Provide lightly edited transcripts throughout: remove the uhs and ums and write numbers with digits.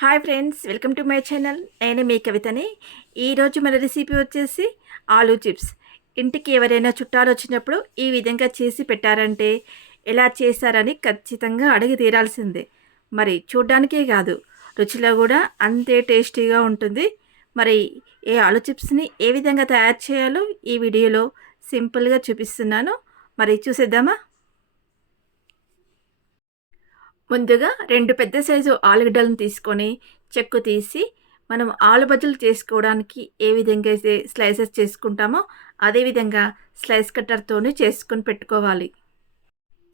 Hi friends, welcome to my channel. నేను మీ కవితని. ఈరోజు మన రెసిపీ వచ్చేసి ఆలూ చిప్స్. ఇంటికి ఎవరైనా చుట్టాలు వచ్చినప్పుడు ఈ విధంగా చేసి పెట్టారంటే ఎలా చేశారని ఖచ్చితంగా అడిగి తీరాల్సిందే. మరి చూడ్డానికే కాదు, రుచిలో కూడా అంతే టేస్టీగా ఉంటుంది. మరి ఈ ఆలూ చిప్స్ని ఏ విధంగా తయారు చేయాలో ఈ వీడియోలో సింపుల్గా చూపిస్తున్నాను. మరి చూసేద్దామా? ముందుగా 2 పెద్ద సైజు ఆలుగడ్డలను తీసుకొని చెక్కు తీసి మనం ఆలు బజ్జీలు చేసుకోవడానికి ఏ విధంగా అయితే స్లైసెస్ చేసుకుంటామో అదే విధంగా స్లైస్ కట్టర్‌తోని చేసుకొని పెట్టుకోవాలి.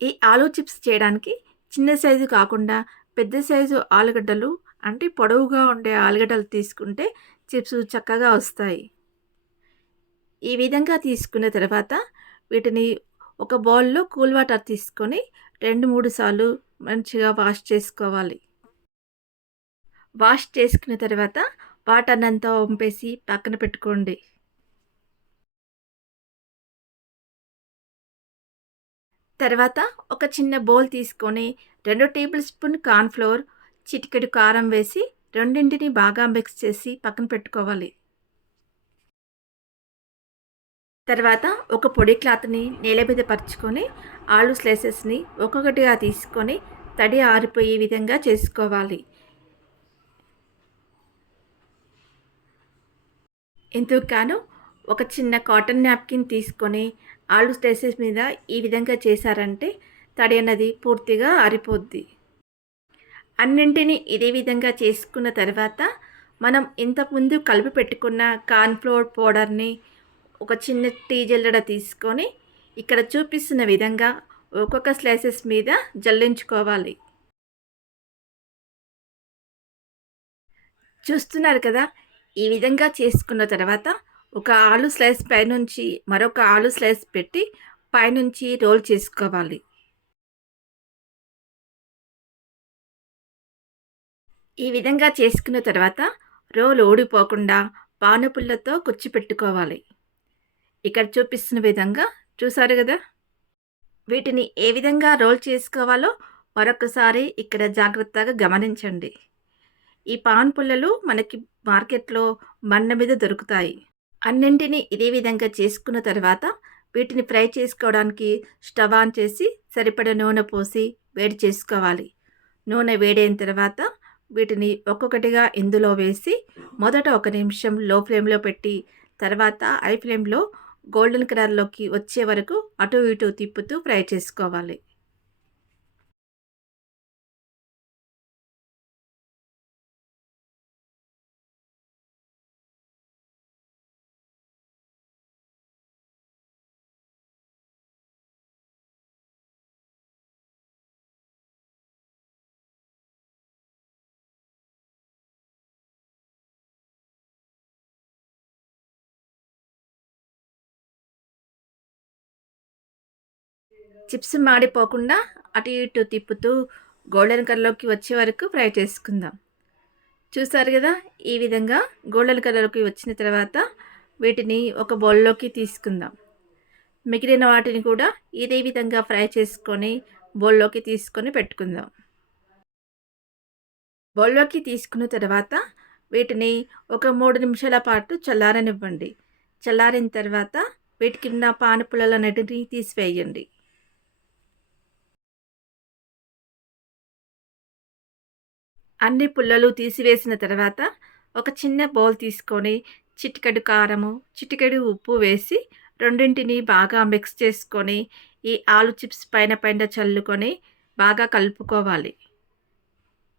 ఈ ఆలూ చిప్స్ చేయడానికి చిన్న సైజు కాకుండా పెద్ద సైజు ఆలుగడ్డలు, అంటే పొడవుగా ఉండే ఆలుగడ్డలు తీసుకుంటే చిప్స్ చక్కగా వస్తాయి. ఈ విధంగా తీసుకున్న తర్వాత వీటిని ఒక బౌల్‌లో కూల్ వాటర్ తీసుకొని 2, 3 సార్లు మంచిగా వాష్ చేసుకోవాలి. వాష్ చేసుకున్న తర్వాత వాటర్‌నంతా వంపేసి పక్కన పెట్టుకోండి. తర్వాత ఒక చిన్న బౌల్ తీసుకొని 2 టేబుల్ స్పూన్ కార్న్ ఫ్లోర్, చిటికెడు కారం వేసి రెండింటిని బాగా మిక్స్ చేసి పక్కన పెట్టుకోవాలి. తర్వాత ఒక పొడి క్లాత్‌ని నేల మీద పరుచుకొని ఆలు స్లైసెస్‌ని ఒక్కొక్కటిగా తీసుకొని తడి ఆరిపోయే విధంగా చేసుకోవాలి. ఇందుకు గాను ఒక చిన్న కాటన్ నాప్కిన్ తీసుకొని ఆలు స్లైసెస్ మీద ఈ విధంగా చేశారంటే తడి అన్నది పూర్తిగా ఆరిపోద్ది. అన్నింటినీ ఇదే విధంగా చేసుకున్న తర్వాత మనం ఇంతకుముందు కలిపి పెట్టుకున్న కార్న్ ఫ్లోర్ పౌడర్‌ని ఒక చిన్న టీ జల్లెడ తీసుకొని ఇక్కడ చూపిస్తున్న విధంగా ఒక్కొక్క స్లైసెస్ మీద జల్లించుకోవాలి. చూస్తున్నారు కదా! ఈ విధంగా చేసుకున్న తర్వాత ఒక ఆలు స్లైస్ పైనుంచి మరొక ఆలు స్లైస్ పెట్టి పైనుంచి రోల్ చేసుకోవాలి. ఈ విధంగా చేసుకున్న తర్వాత రోల్ ఊడిపోకుండా పానుపుల్లతో కుచ్చిపెట్టుకోవాలి. ఇక్కడ చూపిస్తున్న విధంగా చూసారు గదా! వీటిని ఏ విధంగా రోల్ చేసుకోవాలో మరొకసారి ఇక్కడ జాగ్రత్తగా గమనించండి. ఈ పాన్ పుల్లలు మనకి మార్కెట్‌లో బండ మీద దొరుకుతాయి. అన్నింటిని ఇదే విధంగా చేసుకున్న తర్వాత వీటిని ఫ్రై చేసుకోవడానికి స్టవ్ ఆన్ చేసి సరిపడా నూనె పోసి వేడి చేసుకోవాలి. నూనె వేడైన తర్వాత వీటిని ఒక్కొక్కటిగా ఇందులో వేసి మొదట ఒక నిమిషం లో ఫ్లేమ్‌లో పెట్టి తర్వాత హై ఫ్లేమ్‌లో గోల్డెన్ కలర్‌లోకి వచ్చే వరకు అటు ఇటు తిప్పుతూ ఫ్రై చేసుకోవాలి. చిప్స్ మాడిపోకుండా అటు ఇటు తిప్పుతూ గోల్డెన్ కలర్‌లోకి వచ్చే వరకు ఫ్రై చేసుకుందాం. చూసారు గదా! ఈ విధంగా గోల్డెన్ కలర్‌లోకి వచ్చిన తర్వాత వీటిని ఒక బౌల్‌లోకి తీసుకుందాం. మిగిలిన వాటిని కూడా ఇదే విధంగా ఫ్రై చేసుకొని బౌల్‌లోకి తీసుకొని పెట్టుకుందాం. బౌల్‌లోకి తీసుకున్న తర్వాత వీటిని ఒక 3 నిమిషాల పాటు చల్లారనివ్వండి. చల్లారిన తర్వాత వీటికున్న పానపుల్లలన్నిటిని తీసివేయండి. అన్ని పుల్లలు తీసివేసిన తర్వాత ఒక చిన్న బౌల్ తీసుకొని చిటికెడు కారము, చిటికెడు ఉప్పు వేసి రెండింటిని బాగా మిక్స్ చేసుకొని ఈ ఆలు చిప్స్ పైన పైన చల్లుకొని బాగా కలుపుకోవాలి.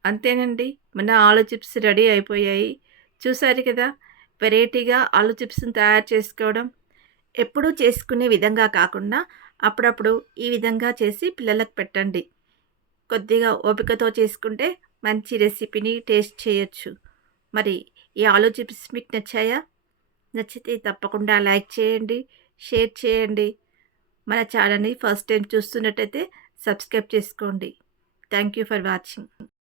అంతేనండి, మన ఆలు చిప్స్ రెడీ అయిపోయాయి. చూసారు కదా! వెరైటీగా ఆలు చిప్స్‌ని తయారు చేసుకోవడం. ఎప్పుడూ చేసుకునే విధంగా కాకుండా అప్పుడప్పుడు ఈ విధంగా చేసి పిల్లలకు పెట్టండి. కొద్దిగా ఓపికతో చేసుకుంటే మంచి రెసిపీని టేస్ట్ చేయొచ్చు. మరి ఈ ఆలూ చిప్స్ మీకు నచ్చాయా? నచ్చితే తప్పకుండా లైక్ చేయండి, షేర్ చేయండి. మన ఛానల్‌ని ఫస్ట్ టైం చూస్తున్నట్టయితే సబ్స్క్రైబ్ చేసుకోండి. Thank you for watching.